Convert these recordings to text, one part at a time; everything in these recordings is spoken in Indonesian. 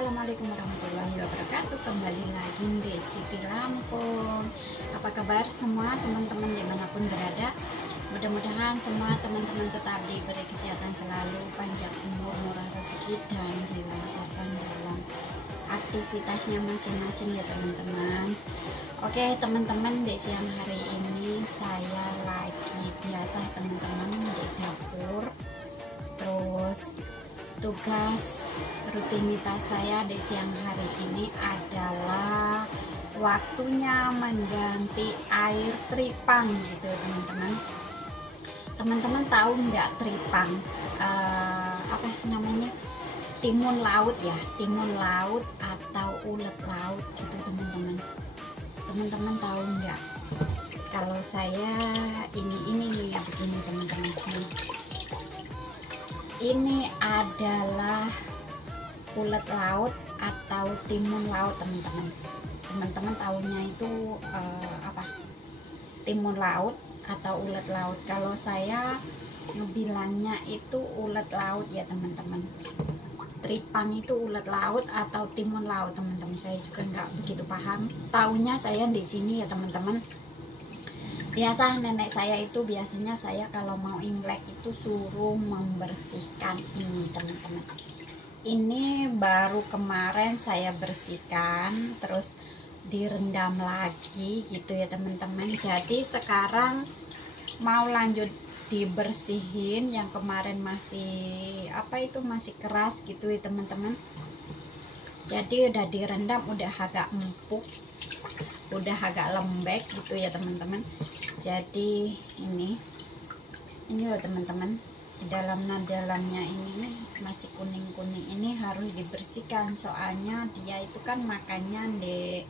Assalamualaikum warahmatullahi wabarakatuh. Kembali lagi di Siti Lampung. Apa kabar semua teman-teman dimanapun berada? Mudah-mudahan semua teman-teman tetap diberi kesehatan selalu, panjang umur, murah rezeki, dan dilancarkan dalam aktivitasnya masing-masing ya teman-teman. Oke teman-teman, di siang hari ini saya lagi biasa teman-teman di dapur. Terus tugas rutinitas saya di siang hari ini adalah waktunya mengganti air tripang gitu teman-teman. Teman-teman tahu nggak tripang, apa namanya, timun laut ya, timun laut atau ulet laut gitu teman-teman. Teman-teman tahu nggak? Kalau saya ini nih begini teman-teman. Ini adalah ulet laut atau timun laut teman-teman. Teman-teman tahunya itu apa? Timun laut atau ulet laut. Kalau saya ngebilangnya itu ulet laut ya teman-teman. Tripang itu ulet laut atau timun laut teman-teman. Saya juga nggak begitu paham. Taunya saya di sini ya teman-teman. Biasa nenek saya itu biasanya saya kalau mau Imlek itu suruh membersihkan ini teman-teman. Ini baru kemarin saya bersihkan, terus direndam lagi gitu ya teman-teman. Jadi sekarang mau lanjut dibersihin, yang kemarin masih masih keras gitu ya teman-teman. Jadi udah direndam, udah agak empuk, udah agak lembek gitu ya teman-teman. Jadi ini loh teman-teman, di dalamnya ini masih kuning-kuning, ini harus dibersihkan soalnya dia itu kan makannya di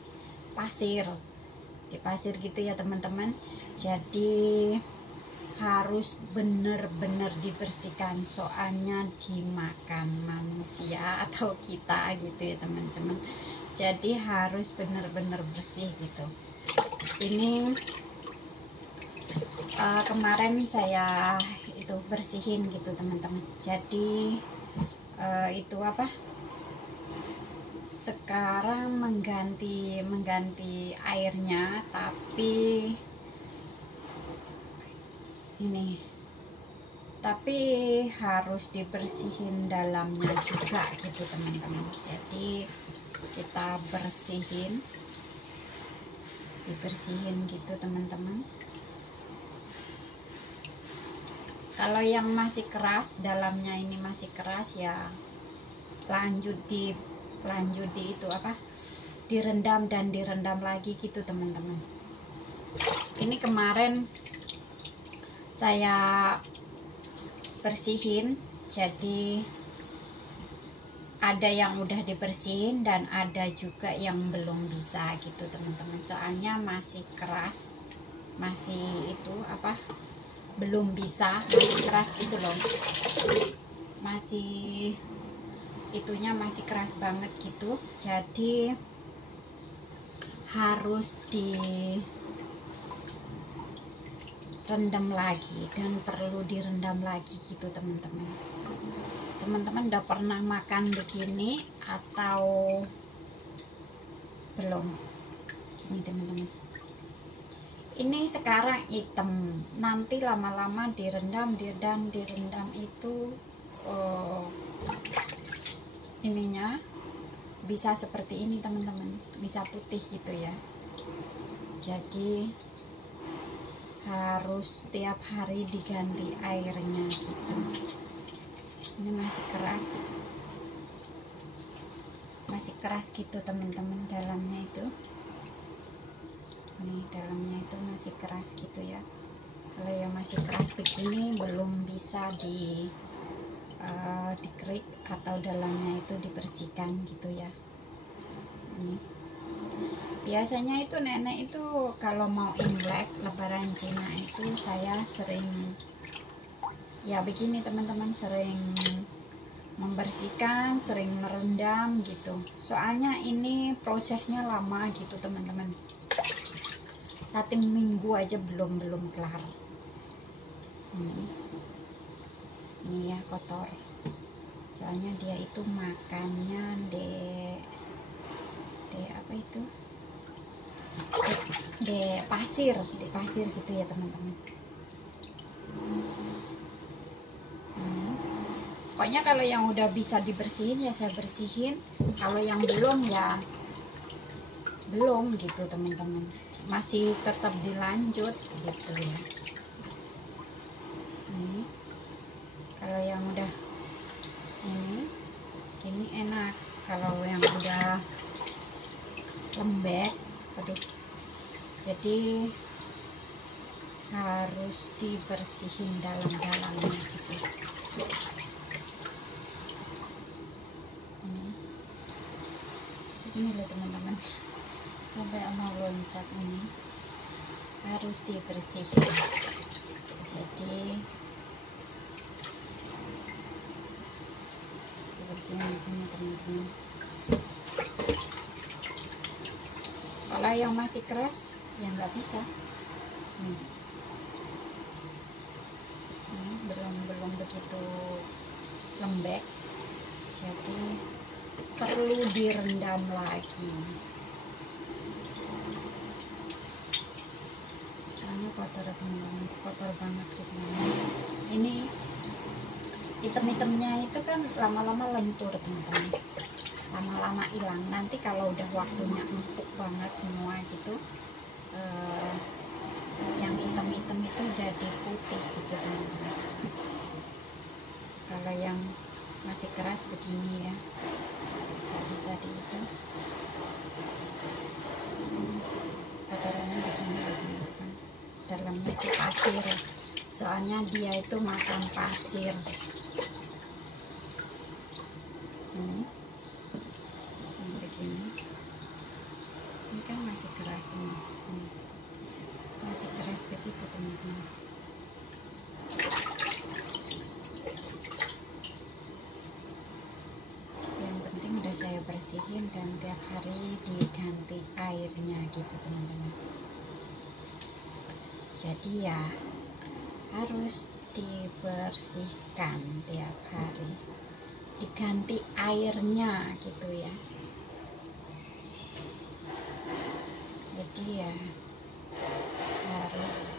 pasir gitu ya teman-teman. Jadi harus bener-bener dibersihkan soalnya dimakan manusia atau kita gitu ya teman-teman. Jadi harus bener-bener bersih gitu. Ini kemarin saya itu bersihin gitu teman-teman. Jadi itu apa, sekarang mengganti airnya, tapi harus dibersihin dalamnya juga gitu teman-teman. Jadi kita dibersihin gitu teman-teman. Kalau yang masih keras, dalamnya ini masih keras ya lanjut di itu apa, direndam dan direndam lagi gitu teman-teman. Ini kemarin saya bersihin, jadi ada yang udah dibersihin dan ada juga yang belum bisa gitu teman-teman. Soalnya masih keras, masih itu apa, belum bisa, masih keras gitu loh, masih itunya masih keras banget gitu. Jadi harus direndam lagi dan perlu direndam lagi gitu teman-teman. Teman-teman udah pernah makan begini atau belum? Ini teman-teman, ini sekarang hitam, nanti lama-lama direndam itu ininya bisa seperti ini teman-teman, bisa putih gitu ya. Jadi harus tiap hari diganti airnya gitu. Ini masih keras gitu teman-teman, dalamnya itu. Nih dalamnya itu masih keras gitu ya. Kalau yang masih keras begini belum bisa dikerik atau dalamnya itu dibersihkan gitu ya. Ini biasanya itu nenek itu kalau mau Imlek Lebaran Cina itu saya sering ya begini teman-teman, sering membersihkan, sering merendam gitu. Soalnya ini prosesnya lama gitu teman-teman. 1 minggu aja belum kelar. Ini ya kotor. soalnya dia itu makannya de apa itu, de pasir gitu ya teman-teman. Pokoknya kalau yang udah bisa dibersihin ya saya bersihin, kalau yang belum ya belum gitu teman-teman, masih tetap dilanjut gitu ya. Ini kalau yang udah ini enak, kalau yang udah lembek, aduh, jadi harus dibersihin dalam-dalamnya gitu. Ini loh teman-teman, sampai mau loncat ini harus dibersihin. Jadi dibersihin begini teman-teman. Kalau yang masih keras ya nggak bisa. Ini belum begitu lembek, jadi perlu direndam lagi. Soalnya kotor teman-teman, kotor banget gitu. Ini item-itemnya itu kan lama-lama lentur teman-teman, lama-lama hilang. Nanti kalau udah waktunya empuk banget semua gitu, yang hitam-hitam itu jadi putih gitu teman-teman. Kalau yang masih keras begini ya, nggak bisa dihitung. Kotorannya begini teman-teman, dalamnya itu pasir, soalnya dia itu makan pasir. Ini begini, ini kan masih keras ini. Masih keras begitu teman-teman. Yang penting udah saya bersihin dan tiap hari diganti airnya gitu teman-teman. Jadi ya harus dibersihkan tiap hari, diganti airnya gitu ya. Jadi ya harus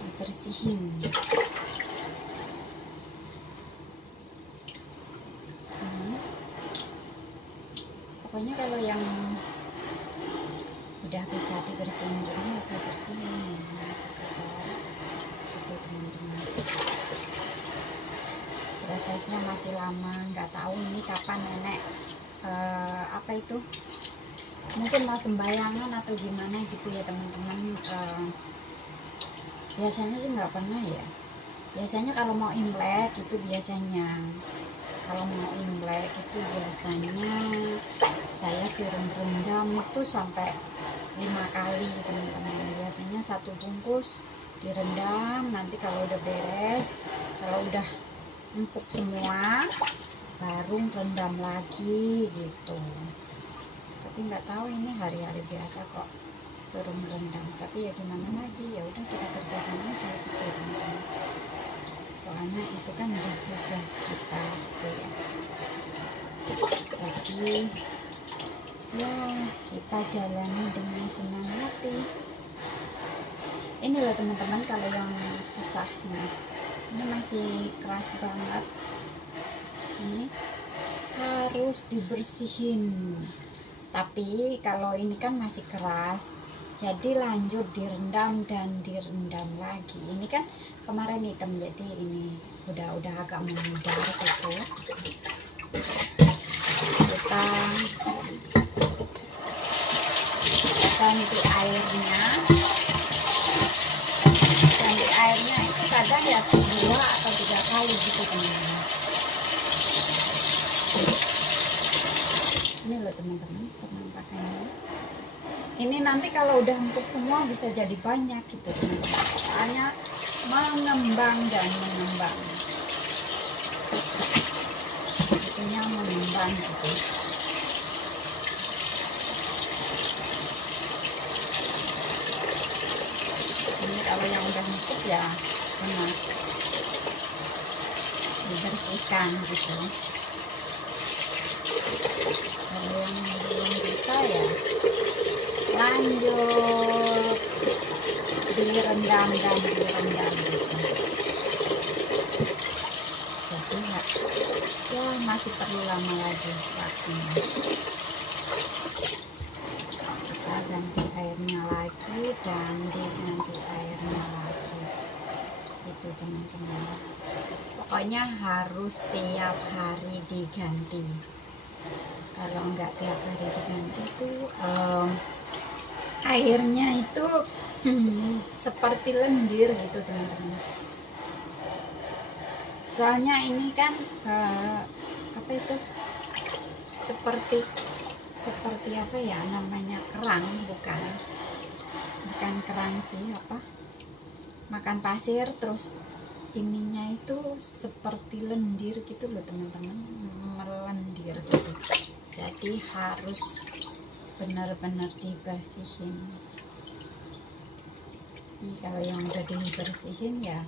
dibersihin. Pokoknya kalau yang udah bisa dibersihin gini ya saya bersihin, masih kotor itu teman-teman. Prosesnya masih lama, nggak tahu ini kapan nenek apa itu, mungkin mau sembahyangan atau gimana gitu ya teman-teman. Biasanya sih nggak pernah ya. Biasanya kalau mau Imlek itu biasanya saya suruh rendam itu sampai 5 kali teman-teman. Biasanya 1 bungkus direndam, nanti kalau udah beres, kalau udah empuk semua baru rendam lagi gitu. Tapi nggak tahu ini hari-hari biasa kok suruh merendam, tapi ya gimana lagi, ya udah kita kerjakan aja gitu teman-teman. Soalnya itu kan udah tugas kita gitu ya. Jadi ya kita jalani dengan senang hati. Ini loh teman-teman, kalau yang susahnya ini masih keras banget, ini harus dibersihin. Tapi kalau ini kan masih keras, jadi lanjut direndam dan direndam lagi. Ini kan kemarin hitam, jadi ini udah agak memudar gitu. Kita ganti airnya. Ganti airnya itu kadang ya 2 atau 3 kali gitu teman-teman. Ini loh teman-teman penampakannya. Ini nanti kalau udah empuk semua bisa jadi banyak gitu teman-teman. Soalnya mengembang dan mengembang. Itunya mengembang gitu. Ini kalau yang udah empuk ya enak. ikan gitu. Kalau yang belum bisa ya lanjut direndam gitu. Jadi ya masih perlu lama lagi waktunya. Kita ganti airnya lagi dan diganti airnya lagi itu teman-teman. Pokoknya harus tiap hari diganti. Kalau enggak tiap hari diganti itu airnya itu seperti lendir gitu teman-teman. Soalnya ini kan apa itu seperti apa ya namanya, kerang, bukan kerang sih, apa, makan pasir, terus ininya itu seperti lendir gitu loh teman-teman, melendir gitu. Jadi harus benar-benar dibersihin. Ini kalau yang udah dibersihin ya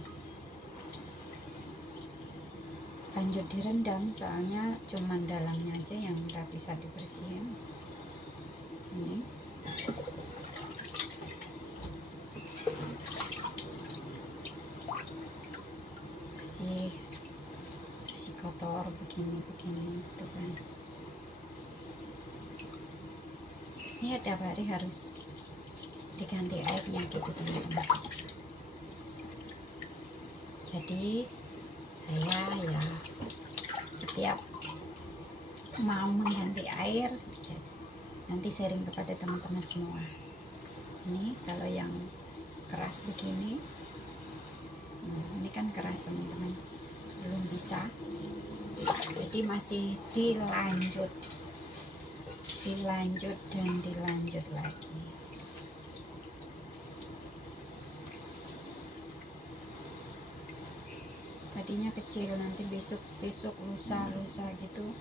lanjut direndam, soalnya cuman dalamnya aja yang nggak bisa dibersihin. Ini masih kotor begini tuh kan. Ini ya tiap hari harus diganti airnya gitu teman-teman. Jadi saya ya setiap mau mengganti air nanti sharing kepada teman-teman semua. Ini kalau yang keras begini, ini kan keras teman-teman, belum bisa, jadi masih dilanjut dan dilanjut lagi. Tadinya kecil, nanti besok lusa gitu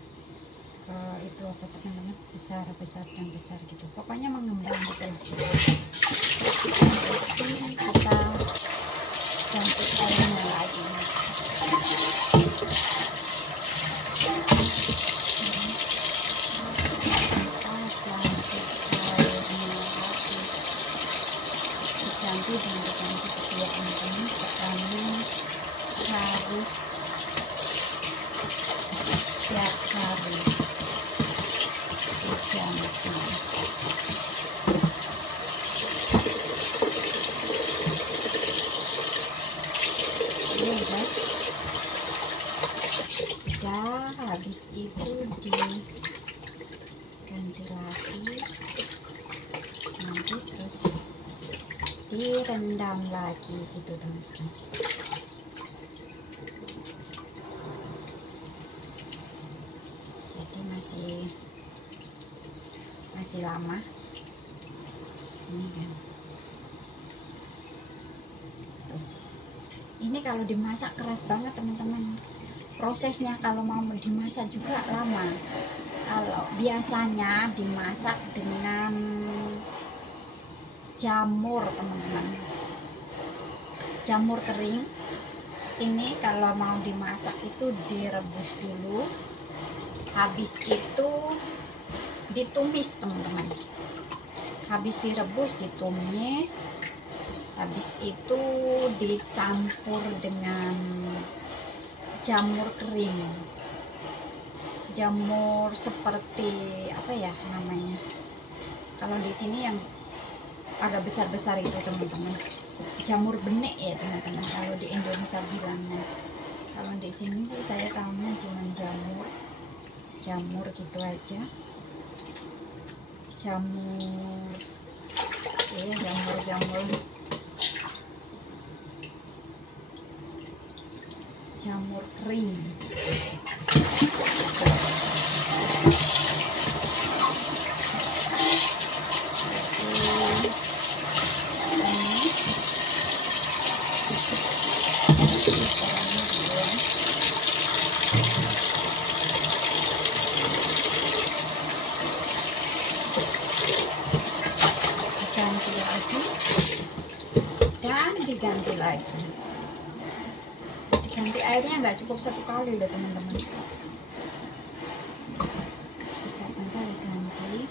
itu apa teman-teman, besar gitu, pokoknya mengembang gitu. Kita ganti airnya lagi. Diganti setiap ini, pertama harus tiap hari diganti. Udah habis itu diganti lagi, nanti terus direndam lagi gitu teman-teman. Jadi masih lama ini kan. Tuh. Ini kalau dimasak keras banget teman-teman. Prosesnya kalau mau dimasak juga lama. Kalau biasanya dimasak dengan jamur teman-teman, jamur kering. Ini kalau mau dimasak itu direbus dulu, habis itu ditumis teman-teman. Habis direbus ditumis, habis itu dicampur dengan jamur kering, jamur seperti apa ya namanya, kalau di sini yang agak besar-besar itu teman-teman, jamur benek ya teman-teman kalau di Indonesia bilangnya. Kalau di sini sih saya tahunya cuma jamur gitu aja, jamur kering. Diganti nanti airnya nggak cukup 1 kali loh teman-teman. Kita bentar ganti.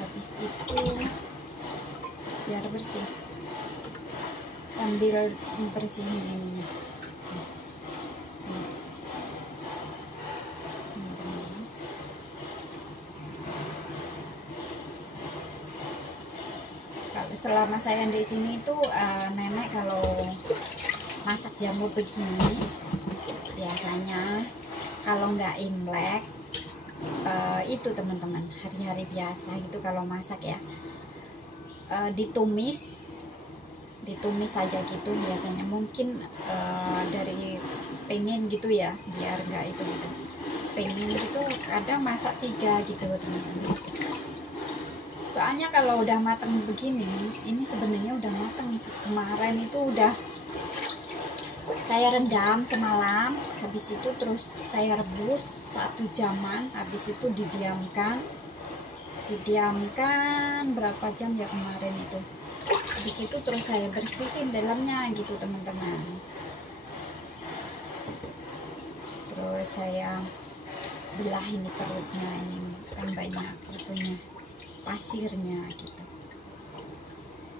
Habis itu biar bersih sambil bersihin ininya. Selama saya di sini itu nenek kalau masak jamur begini biasanya kalau nggak Imlek itu teman-teman, hari-hari biasa itu kalau masak ya ditumis saja gitu biasanya. Mungkin dari pengen gitu ya, biar nggak itu gitu, pengen gitu kadang masak 3 gitu teman-teman. Soalnya kalau udah matang begini, ini sebenarnya udah matang. Kemarin itu udah saya rendam semalam, habis itu terus saya rebus 1 jaman, habis itu didiamkan berapa jam ya kemarin itu. Habis itu terus saya bersihin dalamnya gitu teman-teman. Terus saya belah ini perutnya, ini kan banyak itunya, pasirnya gitu.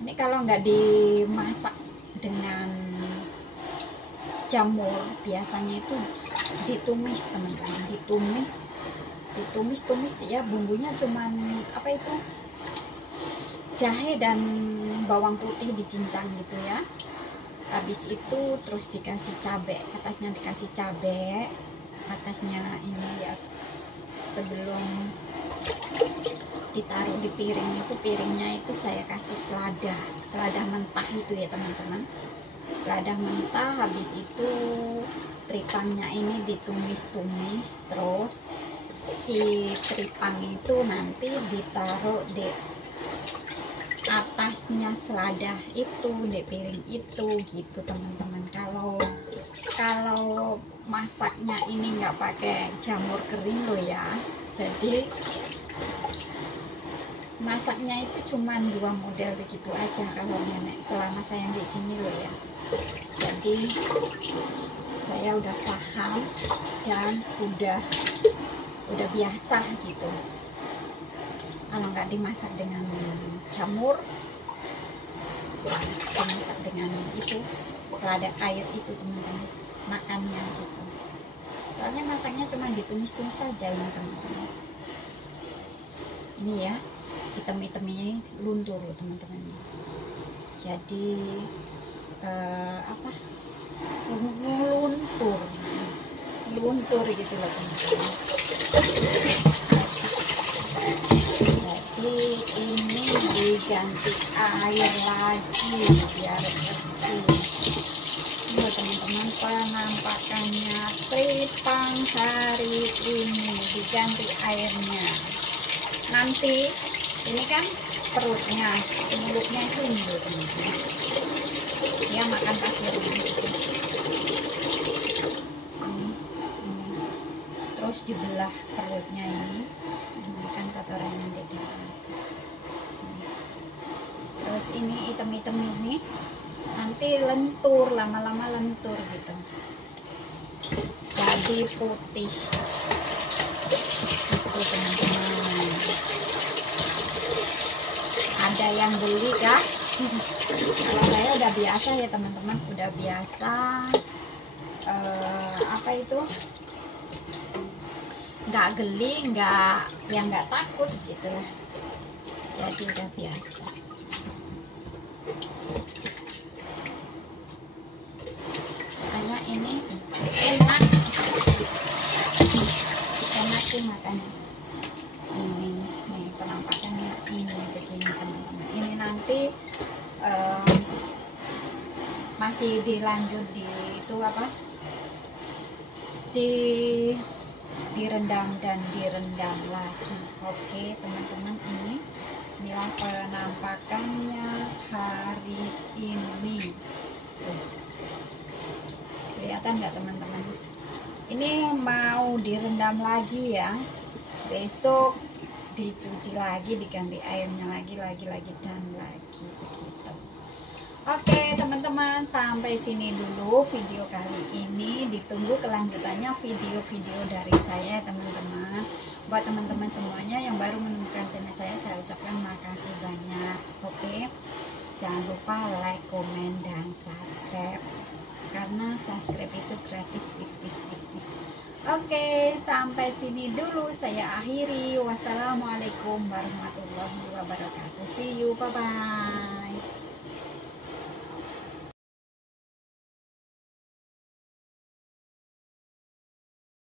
Ini kalau nggak dimasak dengan jamur biasanya itu ditumis teman-teman, ditumis ya, bumbunya cuman apa itu, jahe dan bawang putih dicincang gitu ya. Habis itu terus dikasih cabai, atasnya dikasih cabai, atasnya ini ya, sebelum ditaruh di piring itu, piringnya itu saya kasih selada mentah itu ya teman-teman, selada mentah. Habis itu tripangnya ini ditumis-tumis, terus si tripang itu nanti ditaruh di atasnya selada itu, di piring itu gitu teman-teman. Kalau masaknya ini nggak pakai jamur kering loh ya, jadi masaknya itu cuman 2 model begitu aja kalau nenek selama saya di sini loh ya. Jadi saya udah paham dan udah biasa gitu. Kalau nggak dimasak dengan jamur, dimasak dengan itu selada air itu teman-teman, makannya gitu. Soalnya masaknya cuma ditumis-tumis saja ini teman-teman. Ini ya, hitam-hitamnya luntur loh teman-teman. Jadi luntur gitu loh teman-teman. Jadi ini diganti air lagi biar bersih. Ini teman-teman penampakannya tripang hari ini, diganti airnya. Nanti ini kan perutnya, mulutnya itu ini loh teman-teman, dia makan pasirnya gitu. Ini. Terus dibelah perutnya ini kan kotorannya di dalam. Terus ini item-item ini nanti lentur, lama-lama lentur gitu, jadi putih gitu teman-teman. Ada yang beli kah? Kalau saya udah biasa ya teman-teman, udah biasa apa itu, nggak geli, nggak takut gitu lah, jadi udah biasa. Soalnya ini enak sih makannya. Ini penampakannya ini begini teman-teman. Ini nanti masih dilanjut di itu apa, direndam dan direndam lagi. Oke teman-teman, inilah penampakannya hari ini. Kelihatan nggak teman-teman? Ini mau direndam lagi ya, besok dicuci lagi, diganti airnya lagi dan lagi begitu. Oke teman-teman, sampai sini dulu video kali ini. Ditunggu kelanjutannya video-video dari saya teman-teman. Buat teman-teman semuanya yang baru menemukan channel saya ucapkan makasih banyak. Oke, jangan lupa like, komen, dan subscribe, karena subscribe itu gratis. Oke, sampai sini dulu saya akhiri. Wassalamualaikum warahmatullahi wabarakatuh. See you, bye bye.